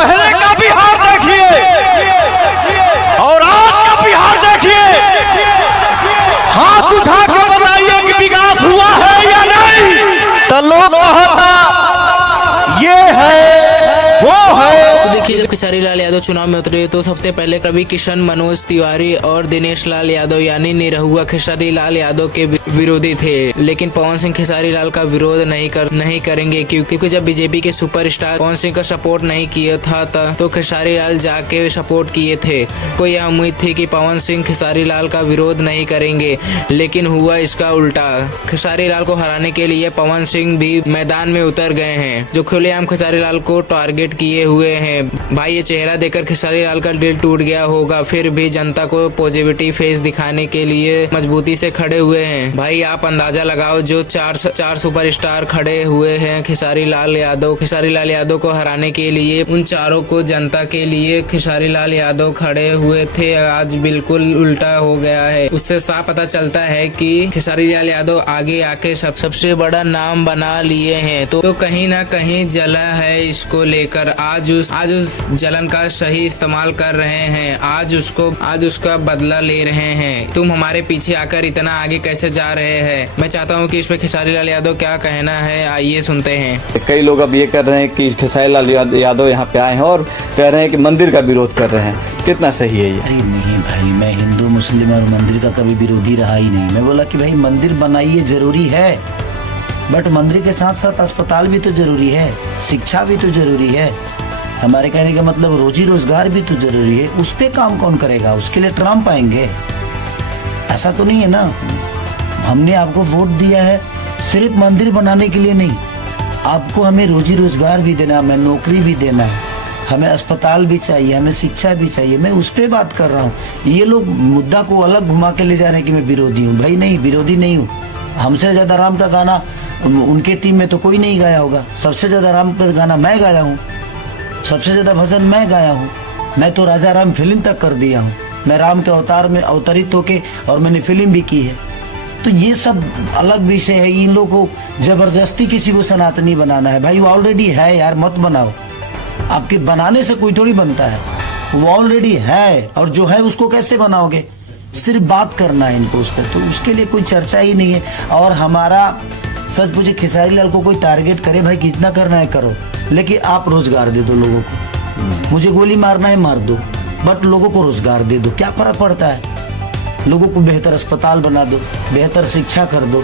पहले का बिहार देखिए और आज का बिहार देखिए। हाथ उठा के बताइए कि विकास हुआ है या नहीं। तो लोग कहता ये है वो है। तो देखिए, जब खेसारी लाल यादव चुनाव में उतरे तो सबसे पहले रवि किशन, मनोज तिवारी और दिनेश लाल यादव यानी निरहुआ खेसारी लाल यादव के विरोधी थे। लेकिन पवन सिंह खेसारी लाल का विरोध नहीं करेंगे, क्योंकि जब बीजेपी के सुपरस्टार पवन सिंह का सपोर्ट नहीं किया था तो खेसारी लाल जाके सपोर्ट किए थे। को यह उम्मीद थी कि पवन सिंह खेसारी लाल का विरोध नहीं करेंगे, लेकिन हुआ इसका उल्टा। खेसारी लाल को हराने के लिए पवन सिंह भी मैदान में उतर गए हैं, जो खुलेआम खेसारी लाल को टारगेट किए हुए हैं। भाई, ये चेहरा देखकर खेसारी लाल का दिल टूट गया होगा, फिर भी जनता को पॉजिटिव फेस दिखाने के लिए मजबूती से खड़े हुए हैं। भाई, आप अंदाजा लगाओ, जो चार सुपरस्टार खड़े हुए हैं खेसारी लाल यादव को हराने के लिए, उन चारों को जनता के लिए खेसारी लाल यादव खड़े हुए थे। आज बिल्कुल उल्टा हो गया है। उससे साफ पता चलता है कि खेसारी लाल यादव आगे आके सबसे बड़ा नाम बना लिए हैं। तो कहीं ना कहीं जला है इसको लेकर। आज उस जलन का सही इस्तेमाल कर रहे हैं। आज उसका बदला ले रहे हैं। तुम हमारे पीछे आकर इतना आगे कैसे जा रहे हैं? मैं चाहता हूं कि इस पे खेसारी लाल यादव क्या कहना है, आइए सुनते हैं। कई लोग अब ये कर रहे हैं कि खेसारी लाल यादव यहाँ पे आए हैं और कह रहे हैं कि मंदिर का विरोध कर रहे हैं। कितना सही है ये? अरे नहीं भाई, मैं हिंदू मुस्लिम और मंदिर का कभी विरोधी रहा ही नहीं। मैं बोला कि भाई मंदिर बनाइए, जरूरी है, बट मंदिर के साथ साथ अस्पताल भी तो जरूरी है, शिक्षा भी तो जरूरी है। हमारे कहने का मतलब रोजी रोजगार भी तो जरूरी है। उस पे काम कौन करेगा? उसके लिए ट्रम्प आएंगे? ऐसा तो नहीं है ना। हमने आपको वोट दिया है सिर्फ मंदिर बनाने के लिए नहीं, आपको हमें रोजी रोजगार भी देना, हमें नौकरी भी देना है, हमें अस्पताल भी चाहिए, हमें शिक्षा भी चाहिए। मैं उस पे बात कर रहा हूँ। ये लोग मुद्दा को अलग घुमा के ले जा रहे हैं कि मैं विरोधी हूँ। भाई नहीं, विरोधी नहीं हूँ। हमसे ज्यादा राम का गाना उनके टीम में तो कोई नहीं गाया होगा। सबसे ज्यादा राम का गाना मैं गाया हूँ, सबसे ज्यादा भजन मैं गाया हूँ। मैं तो राजा राम फिल्म तक कर दिया हूँ। मैं राम के अवतार में अवतरित होके और मैंने फिल्म भी की है। तो ये सब अलग विषय है। इन लोगों को जबरदस्ती किसी को सनातनी बनाना है। भाई वो ऑलरेडी है यार, मत बनाओ। आपके बनाने से कोई थोड़ी बनता है, वो ऑलरेडी है। और जो है उसको कैसे बनाओगे? सिर्फ बात करना है इनको उस पर, तो उसके लिए कोई चर्चा ही नहीं है। और हमारा सच पूछे, खेसारी लाल को कोई टारगेट करे, भाई कितना करना है करो, लेकिन आप रोजगार दे दो लोगों को। मुझे गोली मारना है मार दो, बट लोगों को रोजगार दे दो। क्या फर्क पड़ता है? लोगों को बेहतर अस्पताल बना दो, बेहतर शिक्षा कर दो।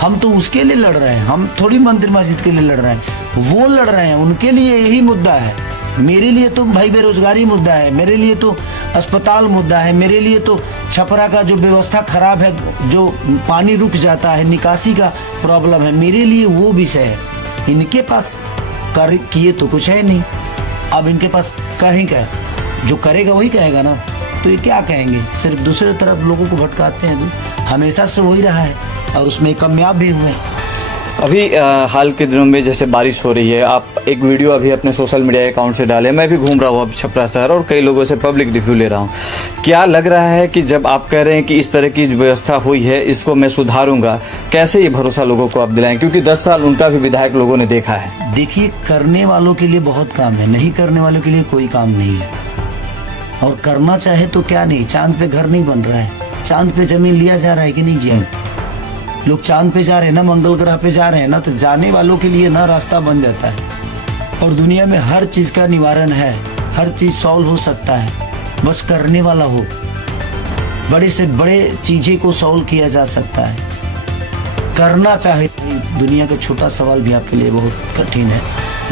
हम तो उसके लिए लड़ रहे हैं, हम थोड़ी मंदिर मस्जिद के लिए लड़ रहे हैं। वो लड़ रहे हैं, उनके लिए यही मुद्दा है। मेरे लिए तो भाई बेरोजगारी मुद्दा है, मेरे लिए तो अस्पताल मुद्दा है, मेरे लिए तो छपरा का जो व्यवस्था खराब है, जो पानी रुक जाता है, निकासी का प्रॉब्लम है, मेरे लिए वो विषय है। इनके पास कर किए तो कुछ है नहीं। अब इनके पास कहीं क्या, जो करेगा वही कहेगा ना। तो ये क्या कहेंगे? सिर्फ दूसरे तरफ लोगों को भटकाते हैं। हमेशा से वही रहा है और उसमें कामयाब भी हुए। अभी हाल के दिनों में जैसे बारिश हो रही है, आप एक वीडियो अभी अपने सोशल मीडिया अकाउंट से डाले। मैं भी घूम रहा हूँ अब छपरा शहर और कई लोगों से पब्लिक रिव्यू ले रहा हूँ। क्या लग रहा है कि जब आप कह रहे हैं कि इस तरह की व्यवस्था हुई है, इसको मैं सुधारूंगा, कैसे ये भरोसा लोगों को आप दिलाएं? क्योंकि 10 साल उनका भी विधायक लोगों ने देखा है। देखिए, करने वालों के लिए बहुत काम है, नहीं करने वालों के लिए कोई काम नहीं है। और करना चाहे तो क्या नहीं, चांद पे घर नहीं बन रहा है, चांद पे जमीन लिया जा रहा है कि नहीं जी? लोग चांद पे जा रहे हैं ना, मंगल ग्रह पे जा रहे हैं ना, तो जाने वालों के लिए ना रास्ता बन जाता है। और दुनिया में हर चीज का निवारण है, हर चीज सॉल्व हो सकता है, बस करने वाला हो। बड़े से बड़े चीजें को सॉल्व किया जा सकता है, करना चाहे। दुनिया का छोटा सवाल भी आपके लिए बहुत कठिन है,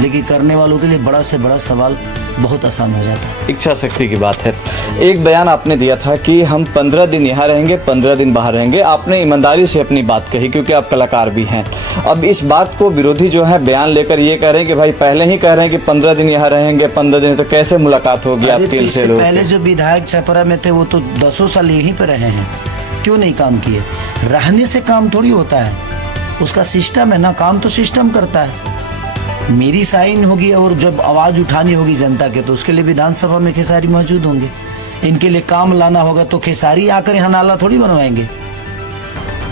लेकिन करने वालों के लिए बड़ा से बड़ा सवाल बहुत आसान हो जाता है। इच्छा शक्ति की बात है। एक बयान आपने दिया था कि हम 15 दिन यहाँ रहेंगे, 15 दिन बाहर रहेंगे। आपने ईमानदारी से अपनी बात कही, क्योंकि आप कलाकार भी हैं। अब इस बात को विरोधी जो है बयान लेकर ये कह रहे हैं कि भाई पहले ही कह रहे हैं कि 15 दिन यहाँ रहेंगे, 15 दिन, तो कैसे मुलाकात होगी आपके से लोग? पहले जो विधायक छपरा में थे वो तो 10 साल यहीं पे रहे हैं, क्यों नहीं काम किए? रहने से काम थोड़ी होता है, उसका सिस्टम है ना, काम तो सिस्टम करता है। मेरी साइन होगी और जब आवाज उठानी होगी जनता के, तो उसके लिए विधानसभा में खेसारी मौजूद होंगे। इनके लिए काम लाना होगा तो खेसारी आकर यहाँ नाला थोड़ी बनवाएंगे।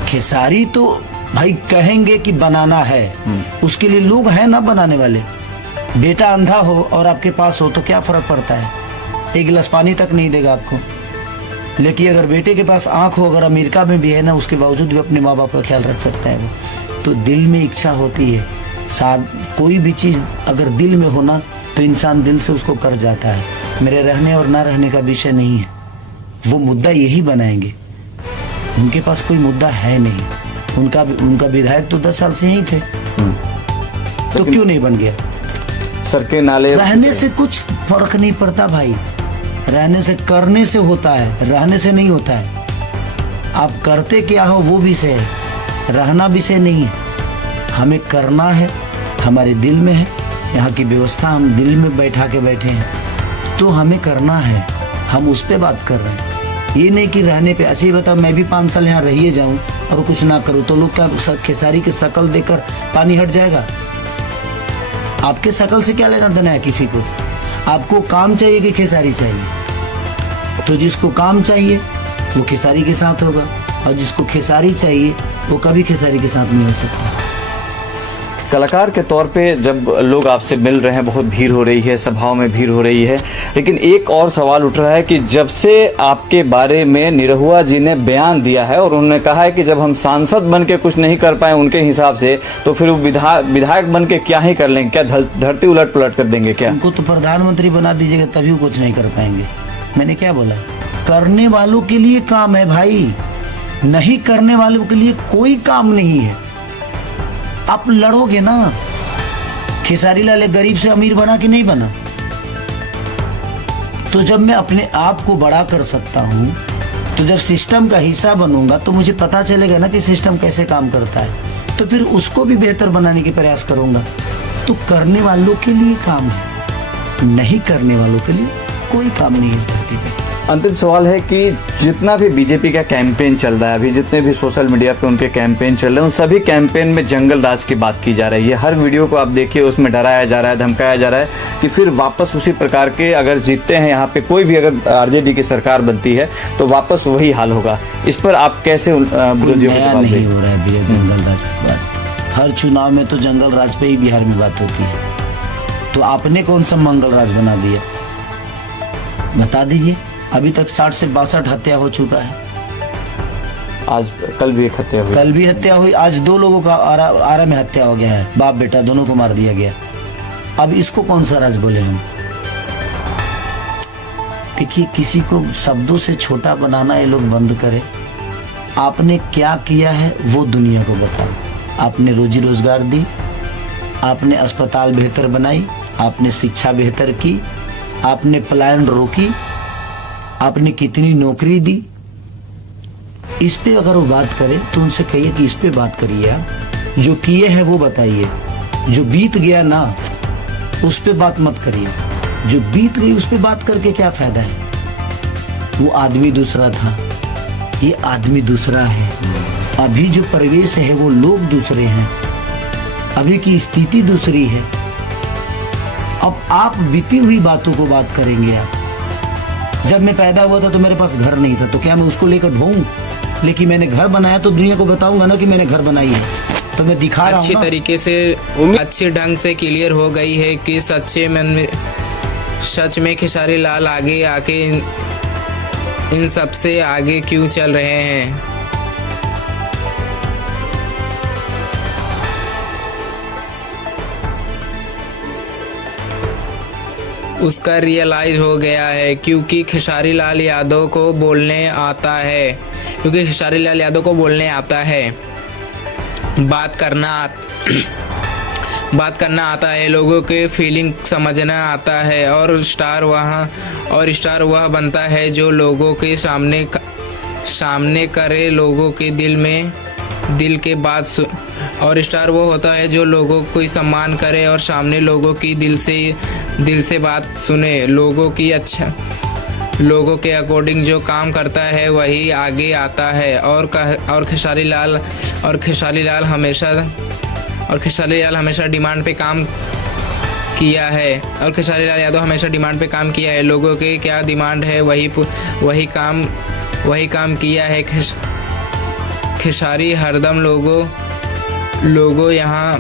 खेसारी तो भाई कहेंगे कि बनाना है, उसके लिए लोग हैं ना बनाने वाले। बेटा अंधा हो और आपके पास हो तो क्या फर्क पड़ता है, एक गिलास पानी तक नहीं देगा आपको। लेकिन अगर बेटे के पास आँख हो, अगर अमेरिका में भी है ना, उसके बावजूद भी अपने माँ बाप का ख्याल रख सकता है वो। तो दिल में इच्छा होती है, कोई भी चीज़ अगर दिल में हो ना तो इंसान दिल से उसको कर जाता है। मेरे रहने और ना रहने का विषय नहीं है, वो मुद्दा यही बनाएंगे। उनके पास कोई मुद्दा है नहीं, उनका विधायक तो 10 साल से यही थे, तो क्यों नहीं बन गया? सर के नाले रहने से कुछ फर्क नहीं पड़ता भाई, रहने से करने से होता है, रहने से नहीं होता है। आप करते क्या हो वो विषय है, रहना विषय नहीं है। हमें करना है, हमारे दिल में है, यहाँ की व्यवस्था हम दिल में बैठा के बैठे हैं, तो हमें करना है, हम उस पर बात कर रहे हैं। ये नहीं कि रहने पे ऐसे ही बता मैं भी 5 साल यहाँ रहिए जाऊँ और कुछ ना करूँ तो लोग क्या खेसारी की शक्ल देखकर पानी हट जाएगा? आपके शक्ल से क्या लेना देना है किसी को? आपको काम चाहिए कि खेसारी चाहिए? तो जिसको काम चाहिए वो खेसारी के साथ होगा, और जिसको खेसारी चाहिए वो कभी खेसारी के साथ नहीं हो सकता। कलाकार के तौर पे जब लोग आपसे मिल रहे हैं, बहुत भीड़ हो रही है, सभाओं में भीड़ हो रही है, लेकिन एक और सवाल उठ रहा है कि जब से आपके बारे में निरहुआ जी ने बयान दिया है और उन्होंने कहा है कि जब हम सांसद बन के कुछ नहीं कर पाए उनके हिसाब से, तो फिर वो विधायक बन के क्या ही कर लेंगे? क्या धरती उलट पुलट कर देंगे क्या? उनको तो प्रधानमंत्री बना दीजिएगा तभी कुछ नहीं कर पाएंगे। मैंने क्या बोला? करने वालों के लिए काम है भाई, नहीं करने वालों के लिए कोई काम नहीं है। आप लड़ोगे ना। खेसारी लाल एक गरीब से अमीर बना कि नहीं बना? तो जब मैं अपने आप को बड़ा कर सकता हूं, तो जब सिस्टम का हिस्सा बनूंगा तो मुझे पता चलेगा ना कि सिस्टम कैसे काम करता है, तो फिर उसको भी बेहतर बनाने के प्रयास करूंगा। तो करने वालों के लिए काम है, नहीं करने वालों के लिए कोई काम नहीं है इस धरती पे। अंतिम सवाल है कि जितना भी बीजेपी का कैंपेन चल रहा है, अभी जितने भी सोशल मीडिया पे उनके कैंपेन चल रहे हैं, उन सभी कैंपेन में जंगल राज की बात की जा रही है। हर वीडियो को आप देखिए, उसमें डराया जा रहा है, धमकाया जा रहा है कि फिर वापस उसी प्रकार के अगर जीतते हैं यहाँ पे, कोई भी अगर आरजेडी की सरकार बनती है तो वापस वही हाल होगा। इस पर आप कैसे विरोधियों को जवाब नहीं हो रहा है भैया जंगल राज की बात? हर चुनाव में तो जंगल राज पे ही बिहार में बात होती है, तो आपने कौन सा मंगल राज बना दिया? बता दीजिए। अभी तक 60 से 62 हत्या हो चुका है। आज कल भी एक हत्या हुई, कल भी हत्या हुई, आज 2 लोगों का आरा में हत्या हो गया है, बाप बेटा दोनों को मार दिया गया। अब इसको कौन सा राज बोले हम? देखिए, किसी को शब्दों से छोटा बनाना ये लोग बंद करें। आपने क्या किया है वो दुनिया को बताओ। आपने रोजी रोजगार दी, आपने अस्पताल बेहतर बनाई, आपने शिक्षा बेहतर की, आपने पलायन रोकी, आपने कितनी नौकरी दी? इस पे अगर वो बात करे तो उनसे कहिए कि इस पे बात करिए, आप जो किए हैं वो बताइए। जो बीत गया ना उस पे बात मत करिए, जो बीत गई उस पे बात करके क्या फायदा है? वो आदमी दूसरा था, ये आदमी दूसरा है। अभी जो परिवेश है वो लोग दूसरे हैं, अभी की स्थिति दूसरी है। अब आप बीती हुई बातों को बात करेंगे। आप जब मैं पैदा हुआ था तो मेरे पास घर नहीं था, तो क्या मैं उसको लेकर ढोऊं? लेकिन मैंने घर बनाया तो दुनिया को बताऊंगा ना कि मैंने घर बनाई है, तो मैं दिखा रहा हूं। अच्छी तरीके से, अच्छे ढंग से क्लियर हो गई है कि सच में खेसारी लाल आगे आके इन सबसे आगे क्यों चल रहे हैं। उसका रियलाइज हो गया है, क्योंकि खेसारी लाल यादव को बोलने आता है, बात करना आता है, लोगों के फीलिंग समझना आता है, और स्टार वह बनता है जो लोगों के सामने करे, लोगों के दिल के बात और स्टार वो होता है जो लोगों को सम्मान करे और सामने लोगों की दिल से बात सुने, लोगों के अकॉर्डिंग जो काम करता है वही आगे आता है। और खेसारी लाल हमेशा डिमांड पे काम किया है, और खेसारी लाल यादव हमेशा डिमांड पे काम किया है। लोगों के क्या डिमांड है वही काम किया है। खेसारी हरदम लोगों यहाँ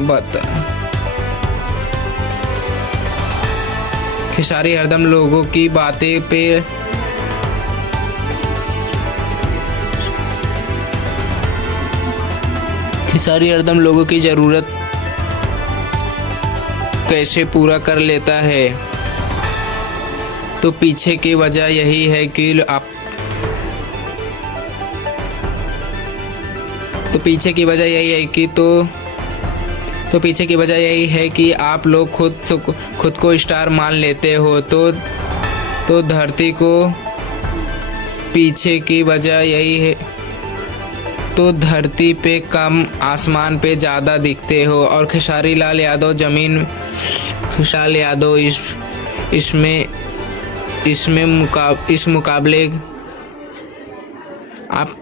खेसारी हरदम लोगों की बातें पे खेसारी हरदम लोगों की ज़रूरत कैसे पूरा कर लेता है, तो पीछे की वजह यही है कि पीछे की वजह यही है कि आप लोग खुद को स्टार मान लेते हो, तो धरती को पीछे की वजह यही है, तो धरती पे कम आसमान पे ज़्यादा दिखते हो। और खेसारी लाल यादव इस मुकाबले आप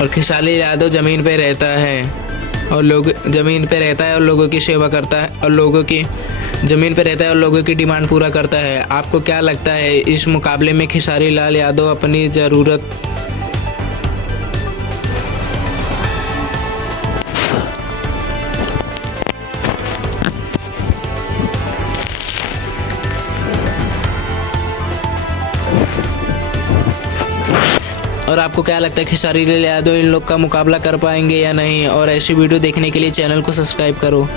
और खेसारी यादव ज़मीन पे रहता है और लोगों की सेवा करता है और लोगों की डिमांड पूरा करता है। आपको क्या लगता है इस मुकाबले में खेसारी लाल यादव अपनी ज़रूरत और आपको क्या लगता है खेसारी लाल यादव इन लोग का मुकाबला कर पाएंगे या नहीं? और ऐसी वीडियो देखने के लिए चैनल को सब्सक्राइब करो।